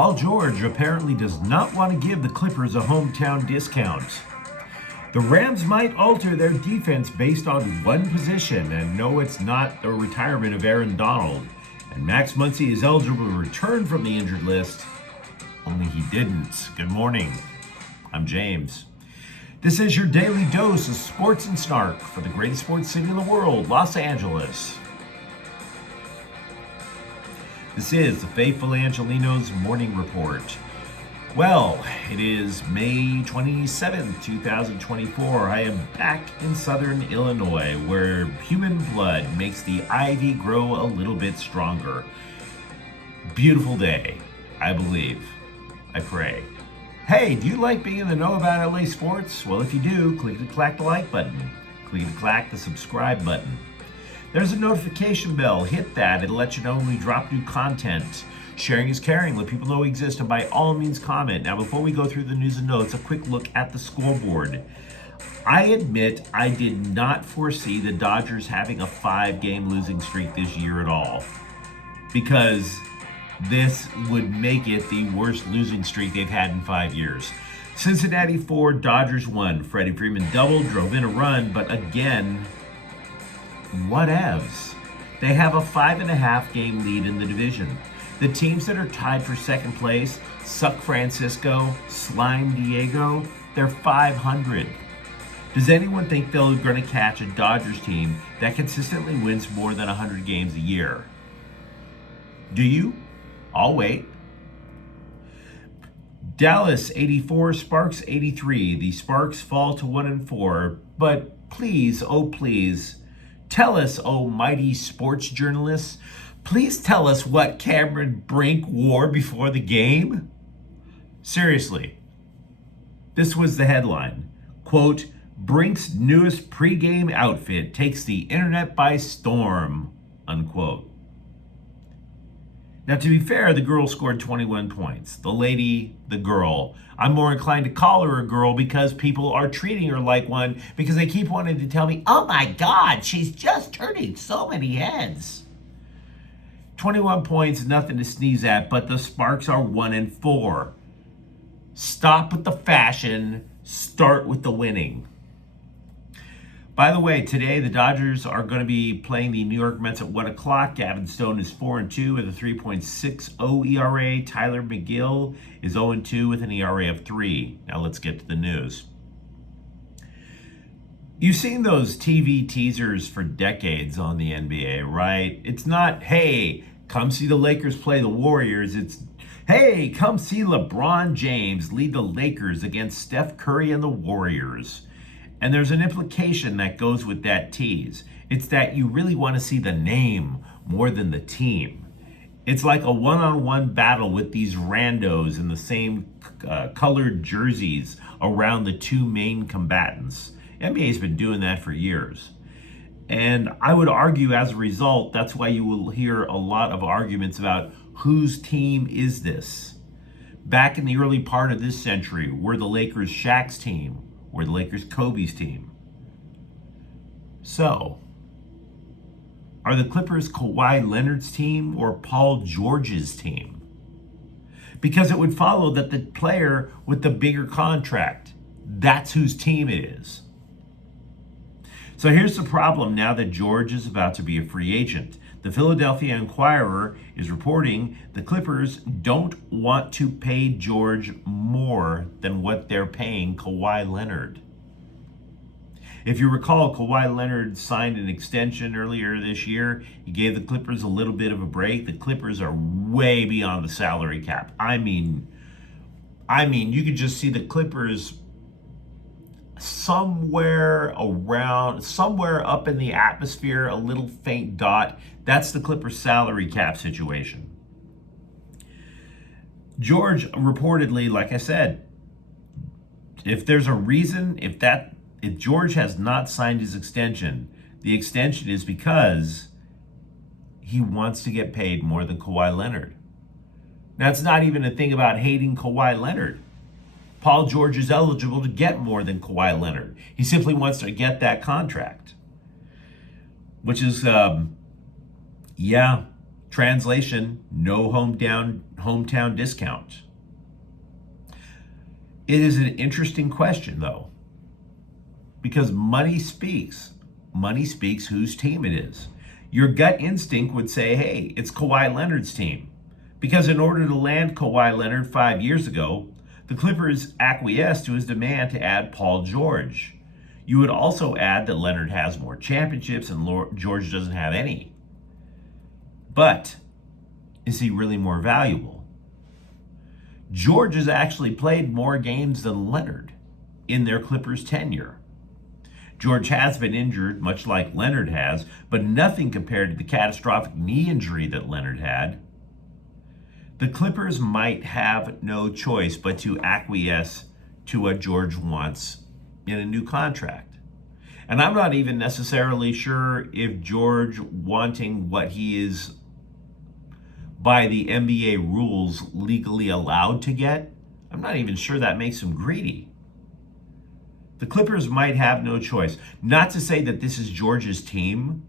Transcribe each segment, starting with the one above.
Paul George apparently does not want to give the Clippers a hometown discount. The Rams might alter their defense based on one position, and no, it's not the retirement of Aaron Donald. And Max Muncy is eligible to return from the injured list, only he didn't. Good morning. I'm James. This is your daily dose of sports and snark for the greatest sports city in the world, Los Angeles. This is the faithful Angelenos Morning Report. Well, it is May 27th, 2024. I am back in southern Illinois, where human blood makes the ivy grow a little bit stronger. Beautiful day, I believe. I pray. Hey, do you like being in the know about LA sports? Well, if you do, click the like button. Click the subscribe button. There's a notification bell. Hit that. It'll let you know when we drop new content. Sharing is caring. Let people know we exist, and by all means comment. Now, before we go through the news and notes, a quick look at the scoreboard. I admit I did not foresee the Dodgers having a 5-game losing streak this year at all, because this would make it the worst losing streak they've had in 5 years. Cincinnati 4, Dodgers 1. Freddie Freeman doubled, drove in a run, but again, whatevs. They have a 5.5 game lead in the division. The teams that are tied for second place, Suck Francisco, Slime Diego, they're 500. Does anyone think they're going to catch a Dodgers team that consistently wins more than 100 games a year? Do you? I'll wait. Dallas 84, Sparks 83. The Sparks fall to 1-4, but please, oh please, tell us, oh mighty sports journalists, please tell us what Cameron Brink wore before the game. Seriously, this was the headline. Quote, Brink's newest pregame outfit takes the internet by storm, unquote. Now, to be fair, the girl scored 21 points. The lady, the girl. I'm more inclined to call her a girl because people are treating her like one, because they keep wanting to tell me, oh my God, she's just turning so many heads. 21 points, nothing to sneeze at, but the Sparks are 1-4. Stop with the fashion, start with the winning. By the way, today the Dodgers are going to be playing the New York Mets at 1 o'clock. Gavin Stone is 4-2 with a 3.60 ERA. Tyler McGill is 0-2 with an ERA of 3. Now let's get to the news. You've seen those TV teasers for decades on the NBA, right? It's not, hey, come see the Lakers play the Warriors. It's, hey, come see LeBron James lead the Lakers against Steph Curry and the Warriors. And there's an implication that goes with that tease. It's that you really want to see the name more than the team. It's like a one-on-one battle with these randos in the same colored jerseys around the two main combatants. NBA's been doing that for years. And I would argue as a result, that's why you will hear a lot of arguments about whose team is this. Back in the early part of this century, were the Lakers Shaq's team? Were the Lakers Kobe's team? So, are the Clippers Kawhi Leonard's team or Paul George's team? Because it would follow that the player with the bigger contract, that's whose team it is. So here's the problem now that George is about to be a free agent. The Philadelphia Inquirer is reporting the Clippers don't want to pay George more than what they're paying Kawhi Leonard. If you recall, Kawhi Leonard signed an extension earlier this year. He gave the Clippers a little bit of a break. The Clippers are way beyond the salary cap. I mean, you could just see the Clippers somewhere up in the atmosphere, a little faint dot. That's the Clippers salary cap situation. George reportedly, like I said, if there's a reason, if George has not signed his extension, the extension is because he wants to get paid more than Kawhi Leonard. Now, it's not even a thing about hating Kawhi Leonard. Paul George is eligible to get more than Kawhi Leonard. He simply wants to get that contract, which is, Translation, no hometown discount. It is an interesting question, though, because money speaks. Money speaks whose team it is. Your gut instinct would say, hey, it's Kawhi Leonard's team. Because in order to land Kawhi Leonard 5 years ago, the Clippers acquiesced to his demand to add Paul George. You would also add that Leonard has more championships and George doesn't have any. But is he really more valuable? George has actually played more games than Leonard in their Clippers tenure. George has been injured, much like Leonard has, but nothing compared to the catastrophic knee injury that Leonard had. The Clippers might have no choice but to acquiesce to what George wants in a new contract. And I'm not even necessarily sure if George wanting what he is by the NBA rules legally allowed to get, I'm not even sure that makes him greedy. The Clippers might have no choice. Not to say that this is George's team,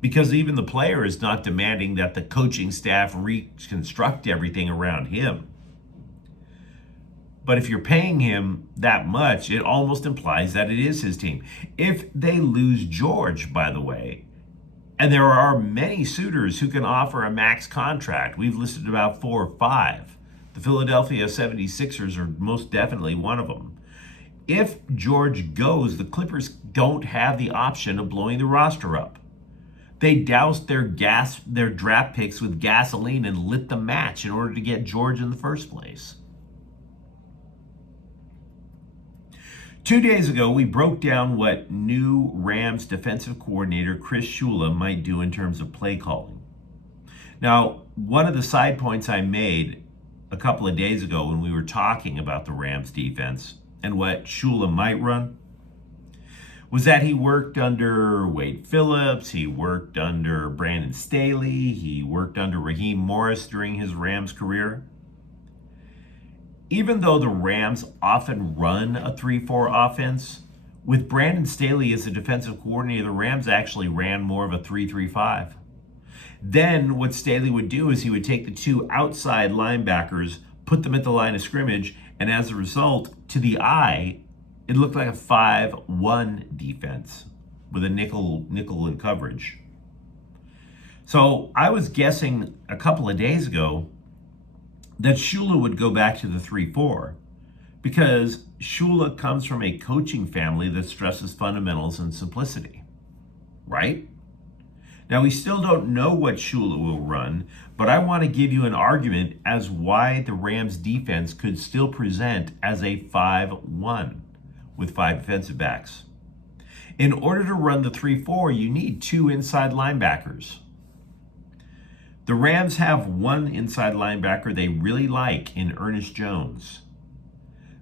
because even the player is not demanding that the coaching staff reconstruct everything around him. But if you're paying him that much, it almost implies that it is his team. If they lose George, by the way, and there are many suitors who can offer a max contract, we've listed about 4 or 5. The Philadelphia 76ers are most definitely one of them. If George goes, the Clippers don't have the option of blowing the roster up. They doused their draft picks with gasoline and lit the match in order to get George in the first place. 2 days ago, we broke down what new Rams defensive coordinator Chris Shula might do in terms of play calling. Now, one of the side points I made a couple of days ago when we were talking about the Rams defense and what Shula might run was that he worked under Wade Phillips, he worked under Brandon Staley, he worked under Raheem Morris during his Rams career. Even though the Rams often run a 3-4 offense, with Brandon Staley as the defensive coordinator, the Rams actually ran more of a 3-3-5. Then what Staley would do is he would take the 2 outside linebackers, put them at the line of scrimmage, and as a result, to the eye, it looked like a 5-1 defense with a nickel in coverage. So I was guessing a couple of days ago that Shula would go back to the 3-4 because Shula comes from a coaching family that stresses fundamentals and simplicity, right? Now, we still don't know what Shula will run, but I want to give you an argument as why the Rams defense could still present as a 5-1 with 5 defensive backs. In order to run the 3-4, you need 2 inside linebackers. The Rams have one inside linebacker they really like in Ernest Jones.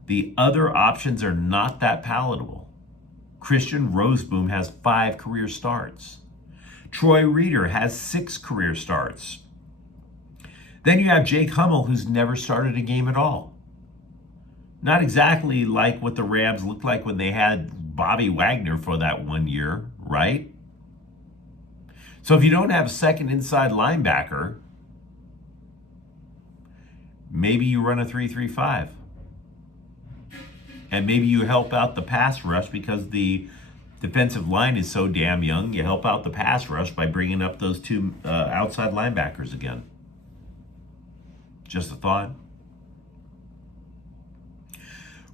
The other options are not that palatable. Christian Roseboom has 5 career starts. Troy Reeder has 6 career starts. Then you have Jake Hummel, who's never started a game at all. Not exactly like what the Rams looked like when they had Bobby Wagner for that 1 year, right? So if you don't have a second inside linebacker, maybe you run a 3-3-5. And maybe you help out the pass rush because the defensive line is so damn young. You help out the pass rush by bringing up those 2 outside linebackers again. Just a thought.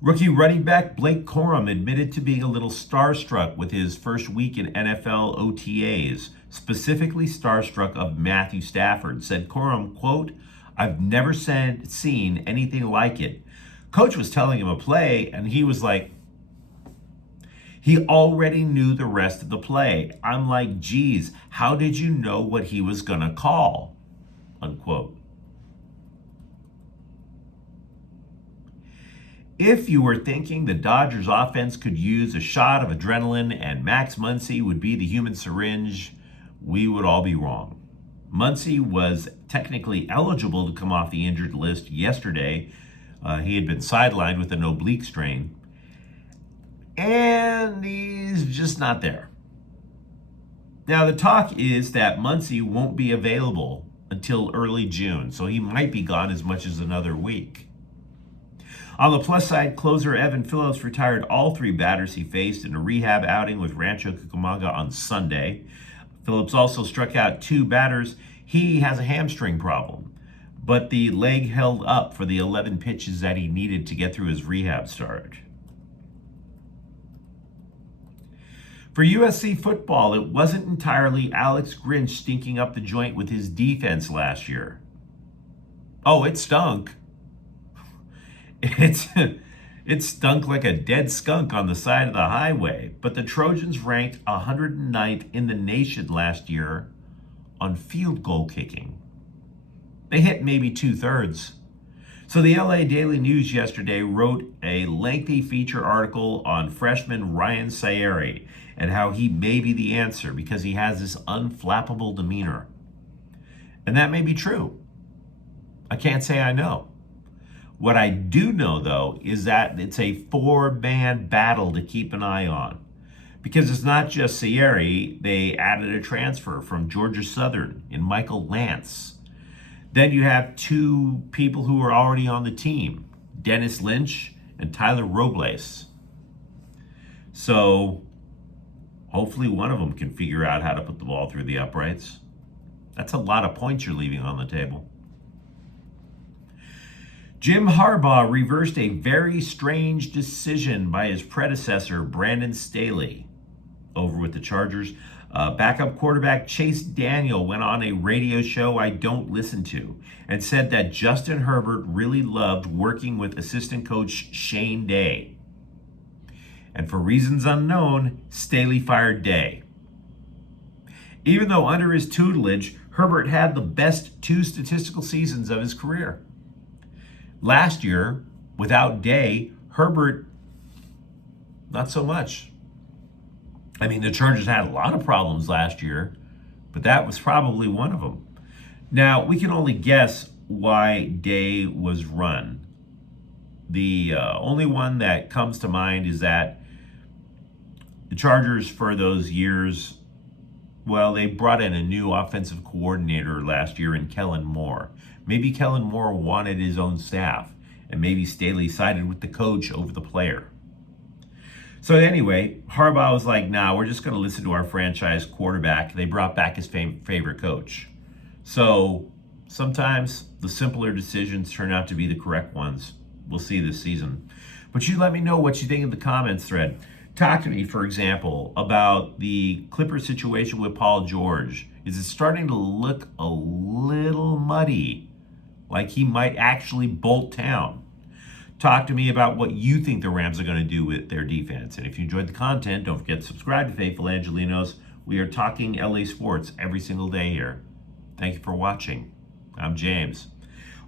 Rookie running back Blake Corum admitted to being a little starstruck with his first week in NFL OTAs, specifically starstruck of Matthew Stafford. Said Corum, quote, "I've never seen anything like it. Coach was telling him a play, and he was like, he already knew the rest of the play. I'm like, geez, how did you know what he was going to call?" Unquote. If you were thinking the Dodgers offense could use a shot of adrenaline and Max Muncy would be the human syringe, we would all be wrong. Muncy was technically eligible to come off the injured list yesterday. He had been sidelined with an oblique strain, and he's just not there. Now, the talk is that Muncy won't be available until early June, so he might be gone as much as another week. On the plus side, closer Evan Phillips retired all 3 batters he faced in a rehab outing with Rancho Cucamonga on Sunday. Phillips also struck out 2 batters. He has a hamstring problem, but the leg held up for the 11 pitches that he needed to get through his rehab start. For USC football, it wasn't entirely Alex Grinch stinking up the joint with his defense last year. Oh, it stunk. It stunk like a dead skunk on the side of the highway, but the Trojans ranked 109th in the nation last year on field goal kicking. They hit maybe 2/3. So the LA Daily News yesterday wrote a lengthy feature article on freshman Ryan Sayeri and how he may be the answer because he has this unflappable demeanor. And that may be true. I can't say I know. What I do know, though, is that it's a 4-man battle to keep an eye on. Because it's not just Sayeri, they added a transfer from Georgia Southern in Michael Lance. Then you have 2 people who are already on the team, Dennis Lynch and Tyler Robles. So hopefully one of them can figure out how to put the ball through the uprights. That's a lot of points you're leaving on the table. Jim Harbaugh reversed a very strange decision by his predecessor, Brandon Staley, over with the Chargers. Backup quarterback Chase Daniel went on a radio show I don't listen to and said that Justin Herbert really loved working with assistant coach Shane Day. And for reasons unknown, Staley fired Day. Even though under his tutelage, Herbert had the best 2 statistical seasons of his career. Last year, without Day, Herbert, not so much. I mean, the Chargers had a lot of problems last year, but that was probably one of them. Now, we can only guess why Day was run. The only one that comes to mind is that the Chargers, for those years, well, they brought in a new offensive coordinator last year in Kellen Moore. Maybe Kellen Moore wanted his own staff, and maybe Staley sided with the coach over the player. So anyway, Harbaugh was like, nah, we're just going to listen to our franchise quarterback. They brought back his favorite coach. So sometimes the simpler decisions turn out to be the correct ones. We'll see this season. But you let me know what you think in the comments thread. Talk to me, for example, about the Clipper situation with Paul George. Is it starting to look a little muddy, like he might actually bolt town? Talk to me about what you think the Rams are going to do with their defense. And if you enjoyed the content, don't forget to subscribe to Faithful Angelenos. We are talking LA sports every single day here. Thank you for watching. I'm James.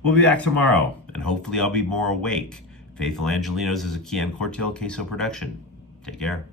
We'll be back tomorrow, and hopefully I'll be more awake. Faithful Angelenos is a Kian Cortel Queso production. Take care.